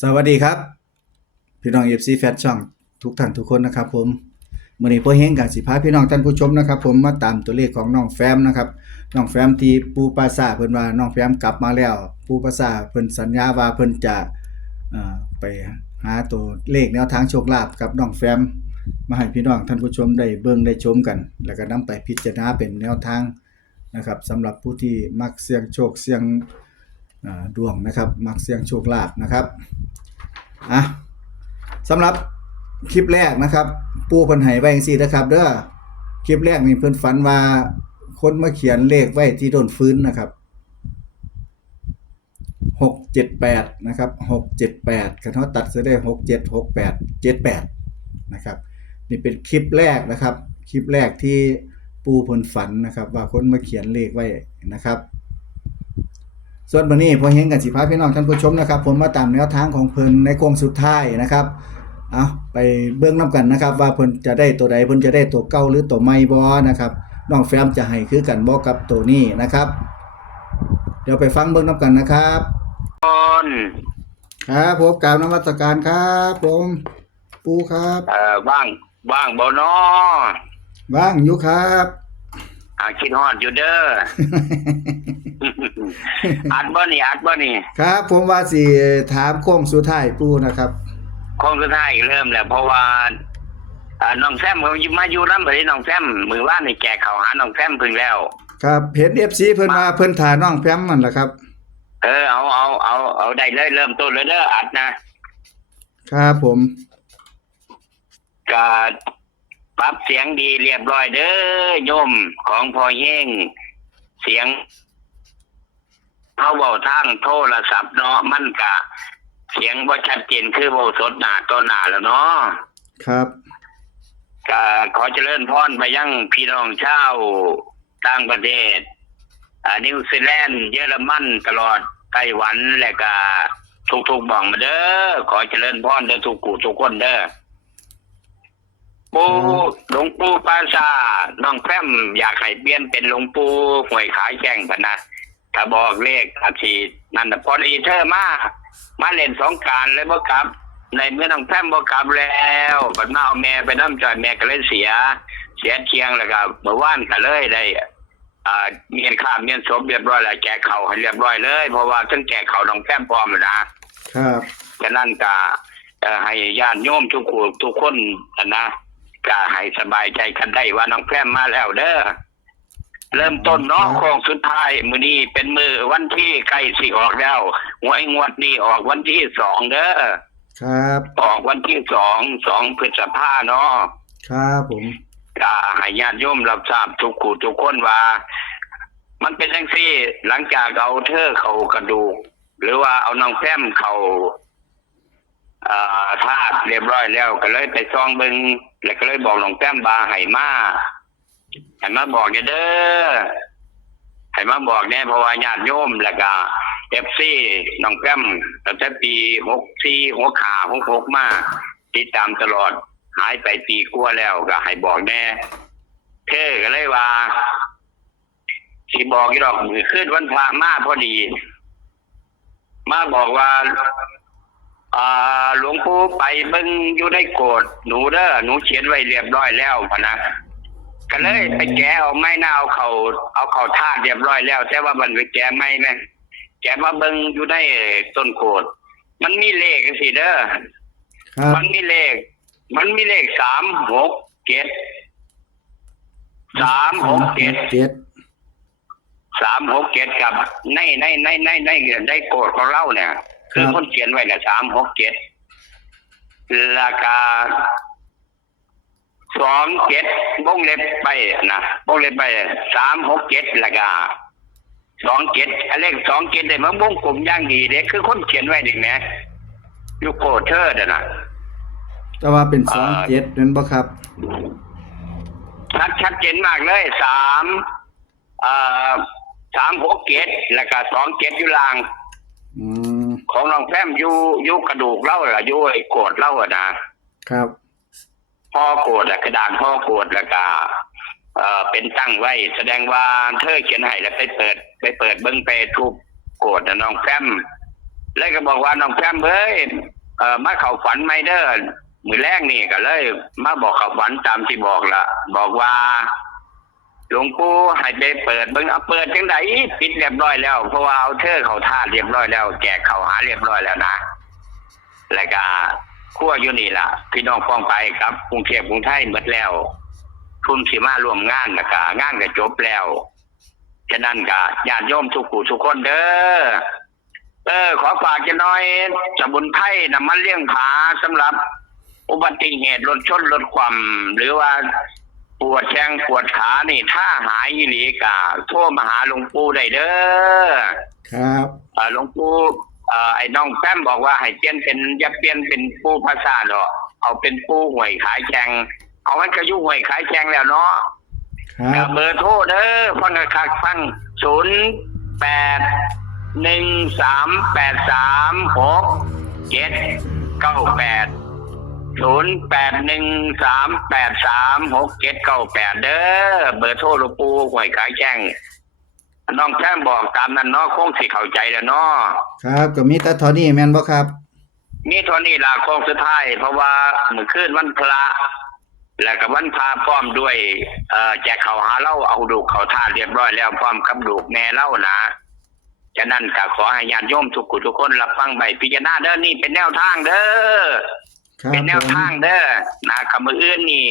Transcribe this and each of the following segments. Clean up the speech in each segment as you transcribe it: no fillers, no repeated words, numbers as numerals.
สวัสดีครับพี่น้อง FC แฟนช่องทุกท่านทุกคนนะครับผมมื้อนี้พ่อเฮงก็สิพาพี่น้องท่านผู้ชมนะครับผมมาตามตัวเลขของน้องแฟมนะครับน้องแฟมที่ปู่ปราสาทเพิ่นว่าน้องแฟมกลับมาแล้วปู่ปราสาทเพิ่นสัญญาว่าเพิ่นจะไปหาตัวเลขแนวทางโชคลาภกับน้องแฟมมาให้พี่น้องท่านผู้ชมได้เบิ่งได้ชมกันแล้วก็นำไปพิจารณาเป็นแนวทางนะครับสำหรับผู้ที่มักเสี่ยงโชคเสี่ยงดวงนะครับมักเสี่ยงโชคลาภนะครับอ่ะสำหรับคลิปแรกนะครับปู่เพิ่นให้ไว้จังซี่นะครับเด้อคลิปแรกนี่เพิ่นฝันว่าคนมาเขียนเลขไว้ที่ต้นฟืนนะครับ678นะครับ678คันเฮาตัดจะได้676878นะครับนี่เป็นคลิปแรกนะครับคลิปแรกที่ปู่เพิ่นฝันนะครับว่าคนมาเขียนเลขไว้นะครับส่วนวันนี้พ่อเฮงก็สิพาพี่น้องท่านผู้ชมนะครับผมมาตามแนวทางของเพิ่นในโค้งสุดท้ายนะครับเอาไปเบิ่งนํกันนะครับว่าเพิ่นจะได้ตัวใดเพิ่นจะได้ตัวเก่าหรือตัวใหม่บ่นะครับน้องแฟมจะให้คือกันบ่กับตัวนี้นะครับเดี๋ยวไปฟังเบิ่งนํกันนะครับนครับผมกราบนมัสการครับผมปู่ครับว่างบ่น้อว่างอยู่ครับ คิดฮอดอยู่เด้อ อัดบ่นี่ครับผมว่าสิถามโค้งสุดท้ายปู่นะครับคงสุดท้ายเริ่มแล้วเพราะว่าน้องแซมเขามาอยู่นำบ่ได้น้องแซมมื้อวานนี่แกเข้าหาน้องแซมเพิ่งแล้วครับเห็น FC เพิ่นว่าเพิ่นท่าน้องแฟมนั่นล่ะครับเอาได้เลยเริ่มต้นเลยเด้ออัดนะครับผมก็ปรับเสียงดีเรียบร้อยเด้อโยมของพ่อเฮงเสียงเขาเว้าทางโทรศัพท์เนาะมันก็เสียงบ่ชัดเจนคือเว้าสดหน้าต่อหน้าแล้วเนาะครับก็ขอเจริญพรไปยังพี่น้องชาวต่างประเทศนิวซีแลนด์เยอรมันตลอดไต้หวันและก็ทุกๆบ้องมาเด้อขอเจริญพรเด้อทุกผู้ทุกคนเด้อหลวงปู่ปราสาทน้องแฟมอยากให้เปลี่ยนเป็นหลวงปู่ห้วยขาแข้งพะนะถ้าบอกเลขอาชีนั่นน่ะพอดีเธอมาเล่นสงกรานต์เลยบ่กลับในเมื่อน้องแฟมบ่กลับแล้วบัดมาเอาแม่ไปนำจอยแม่ก็เลยเสียเชียงแล้วก็เมื่อวานก็เลยได้เมียนข้ามเมียนศพเรียบร้อยแล้วแจกข้าวให้เรียบร้อยเลยเพราะว่าทั้งแจกข้าวน้องแฟมพร้อมแล้วนะครับฉะนั้นก็ให้ญาติโยมทุกคนนะก็ให้สบายใจกันได้ว่าน้องแฟมมาแล้วเด้อเริ่มต้นเนาะโค้งสุดท้ายมื้อนี้เป็นมื้อวันที่ใกล้สิออกแล้วหวยงวดนี้ออกวันที่2เด้อครับออกวันที่2พฤษภาคมเนาะครับผมก็ให้ญาติโยมรับทราบทุกคนว่ามันเป็นจังซี่หลังจากเอาเธอเข้ากระดูกหรือว่าเอาน้องแฟมเข้าธาตุเรียบร้อยแล้วก็เลยไปซองเบิ่งแล้วก็เลยบอกน้องแฟมว่าให้มาบอกเด้อให้มาบอกแน่เพราะว่าญาติโยมแล้วก็ FC น้องแฟมตั้งแต่ปี64 65 66มาติดตามตลอดหายไปปีกว่าแล้วก็ให้บอกแน่เธอก็เลยว่าสิบอกอีดอกมื้อคืนวันพระมาพอดีมาบอกว่าหลวงปู่ไปเบิ่งอยู่ในโกฏหนูเด้อหนูเขียนไว้เรียบร้อยแล้วพะนะก็เลยไปแกะเอาไม้หน้าเอาเข้าธาตุเรียบร้อยแล้วแต่ว่ามันไปแกะไม้แม่แกะมาเบิ่งอยู่ในต้นโกฏมันมีเลขจังซี่เด้อมันมีเลข367 กับในโกฏของเราเนี่ยคือคนเขียนไว้เนี่ย367ราคา27วงเล็บไปนะวงเล็บไป367ราคา27เลข27ได้มาวงกลมอย่างดีเด้คือคนเขียนไว้นี่แหมอยู่โกฏเธอน่ะนะแต่ว่าเป็น27นั่นบ่ครับชัดเจนมากเลย367แล้วก็27อยู่ล่างของน้องแฟมอยู่กระดูกเล่าล่ะอยู่ไอ้โกดเล่าอ่ะนะครับพ่อโกดกระดานพ่อโกดแล้วก็เป็นตั้งไว้แสดงว่าเธอเขียนให้แล้วไปเปิดเบิ่งไปทุบโกดน้องแฟม เลยก็บอกว่าน้องแพมเอ้ยมาเข้าฝันไม่เด้อมื้อแรกนี่ก็เลยมาบอกเข้าฝันตามที่บอกละบอกว่าหลวงปู่ให้ไปเปิดเบิ่งเอาเปิดจังไดปิดเรียบร้อยแล้วเพราะว่าเอาเธอเข้าท่าเรียบร้อยแล้วแจกเข้าหาเรียบร้อยแล้วนะแล้วก็คั่วอยู่นี่ล่ะพี่น้องฟ้องไปครับกรุงเทพกรุงไทยหมดแล้วทุ่มสิมาร่วมงานแล้วก็งานก็จบแล้วฉะนั้นก็ญาติโยมทุกผู้ทุกคนเด้อขอฝากจะน้อยสมุนไพรน้ำมันเลี้ยงผาสำหรับอุบัติเหตุรถชนรถความหรือว่าปวดแข้งปวดขานี่ถ้าหายอีหลีกะโทรมาหาหลวงปู่ได้เด้อ ครับ หลวงปู่ไอ้น้องแป้มบอกว่าให้เปลี่ยนเป็นอย่าเปลี่ยนเป็นปู่ภาษาดอกเอาเป็นปู่หวยขายแข่งเอามันก็อยู่หวยขายแข่งแล้วเนาะ ครับ เบอร์โทรเด้อฟังคักฟัง0813836798 0813836798เด้อเบอร์โทรหลวงปู่หวยขายแข่งน้องแท้มบอกตามนั้นเนาะคงสิเข้าใจแล้วเนาะ ครับก็มีแต่เท่านี้แม่นบ่ครับ มีเท่านี้ล่ะโค้งสุดท้ายเพราะว่าเมื่อคืนวันพระแล้วก็วันพระพร้อมด้วยแจกข้าวหาเหล้าเอาดูกเขาทาเรียบร้อยแล้วพร้อมกับดูกแม่เหล้านะฉะนั้นก็ขอให้ญาติโยมทุกคนรับฟังใบพิจารณาเด้อนี่เป็นแนวทางเด้อ ครับ เป็นแนวทางเด้อนะคำอื่นนี่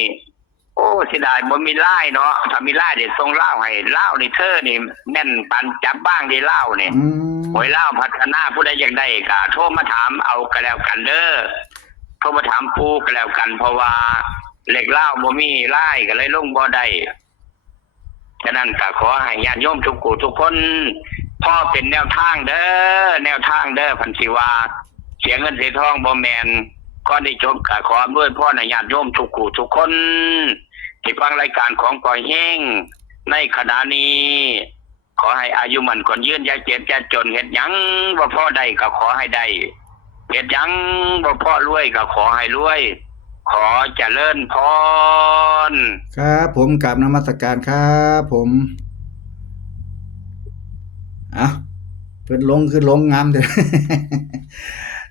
โอ้เสียดายบ่มีไล่เนาะถ้ามีไล่เดี๋ยวส่งเหล้าให้เหล้านี่เธอนี่แม่นปันจับบ้างได้เหล้านี่ อืม หวยเหล้าพัฒนาผู้ใดอยากได้ก็โทรมาถามเอาก็แล้วกันเด้อโทรมาถามปู่ก็แล้วกันเพราะว่าเหล็กเหล้าบ่มีไล่ก็เลยลงบ่ได้ฉะนั้นก็ขอให้ญาติโยมทุกคนพ่อเป็นแนวทางเด้อแนวทางเด้อพันสิว่าเสียเงินเสียทองบ่แม่นก็ได้จบก็ขออำนวยพรให้ญาติโยมทุกคนที่ฟังรายการของปอยแห้งในขณะนี้ ขอให้อายุมันคนยืนอย่าเจ็บอย่าจนเฮ็ดหยังบ่พอได้ก็ขอให้ได้เฮ็ดหยังบ่พอรวยก็ขอให้รวย ขอเจริญพร ครับผมกราบนมัสการครับผมอ่ะเพิ่นลงคือลงงามเด้อ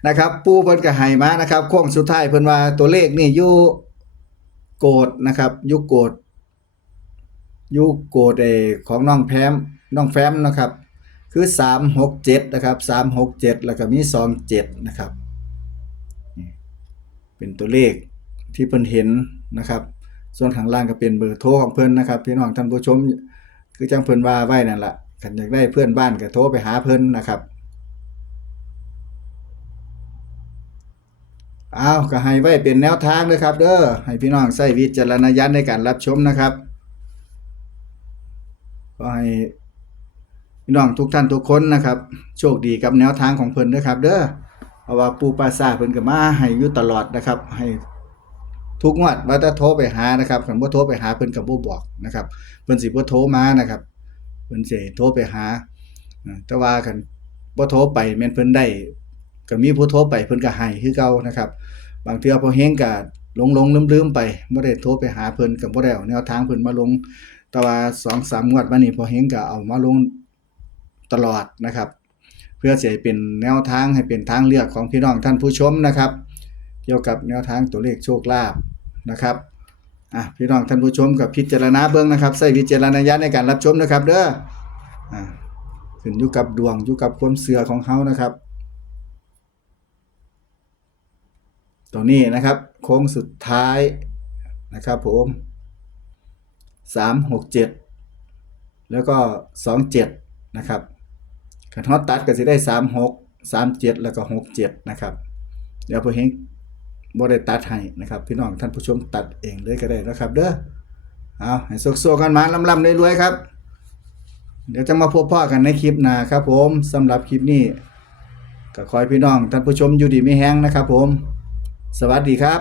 นะครับ ปู่เพิ่นก็ให้มานะครับโค้งสุดท้ายเพิ่นว่าตัวเลขนี่อยู่โกดนะครับอยู่โกดของน้องแฟมนะครับคือ367นะครับ367แล้วก็มี27นะครับนี่เป็นตัวเลขที่เพิ่นเห็นนะครับส่วนข้างล่างก็เป็นเบอร์โทรของเพิ่นนะครับพี่น้องท่านผู้ชมคือจังเพิ่นว่าไว้นั่นล่ะคันอยากได้เพื่อนบ้านก็โทรไปหาเพิ่นนะครับอ้าวก็ให้ไว้เป็นแนวทางเลยครับเด้อให้พี่น้องใช้วิจารณญาณในการรับชมนะครับก็ให้พี่น้องทุกท่านทุกคนนะครับโชคดีกับแนวทางของเพิ่นด้วยครับเด้อเพราะว่าปู่ปาซ่าเพิ่นก็มาให้อยู่ตลอดนะครับให้ทุกงวดว่าถ้าโทรไปหานะครับคันบ่โทรไปหาเพิ่นก็บ่บอกนะครับเพิ่นสิบ่โทรมานะครับเพิ่นสิโทรไปหาแต่ว่าคันบ่โทรไปแม่นเพิ่นได้ก็มีผู้โทรไปเพิ่นก็ให้คือเก่านะครับบางเทื่อพอเฮงก็หลงๆลืมๆไปบ่ได้โทรไปหาเพิ่นก็บ่ได้เอาแนวทางเพิ่นมาลงแต่ว่า 2-3 งวดมานี้พอเฮงก็เอามาลงตลอดนะครับเพื่อจะให้เป็นแนวทางให้เป็นทางเลือกของพี่น้องท่านผู้ชมนะครับเกี่ยวกับแนวทางตัวเลขโชคลาภนะครับพี่น้องท่านผู้ชมกับพิจารณาเบิ่งนะครับใช้วิจารณญาณในการรับชมนะครับเด้อขึ้นอยู่กับดวงอยู่กับความเชื่อของเฮานะครับตัวนี้นะครับโค้งสุดท้ายนะครับผม367แล้วก็27นะครับคันฮอดตัดก็สิได้36 37แล้วก็67นะครับเดี๋ยวพอเฮงบ่ได้ตัดให้นะครับพี่น้องท่านผู้ชมตัดเองเลยก็ได้นะครับเด้อเอาให้สุขๆกันมาล่ำๆรวยๆครับเดี๋ยวจะมาพบพ่อกันในคลิปหน้าครับผมสำหรับคลิปนี้ก็ขอให้พี่น้องท่านผู้ชมอยู่ดีมีแฮงนะครับผมสวัสดีครับ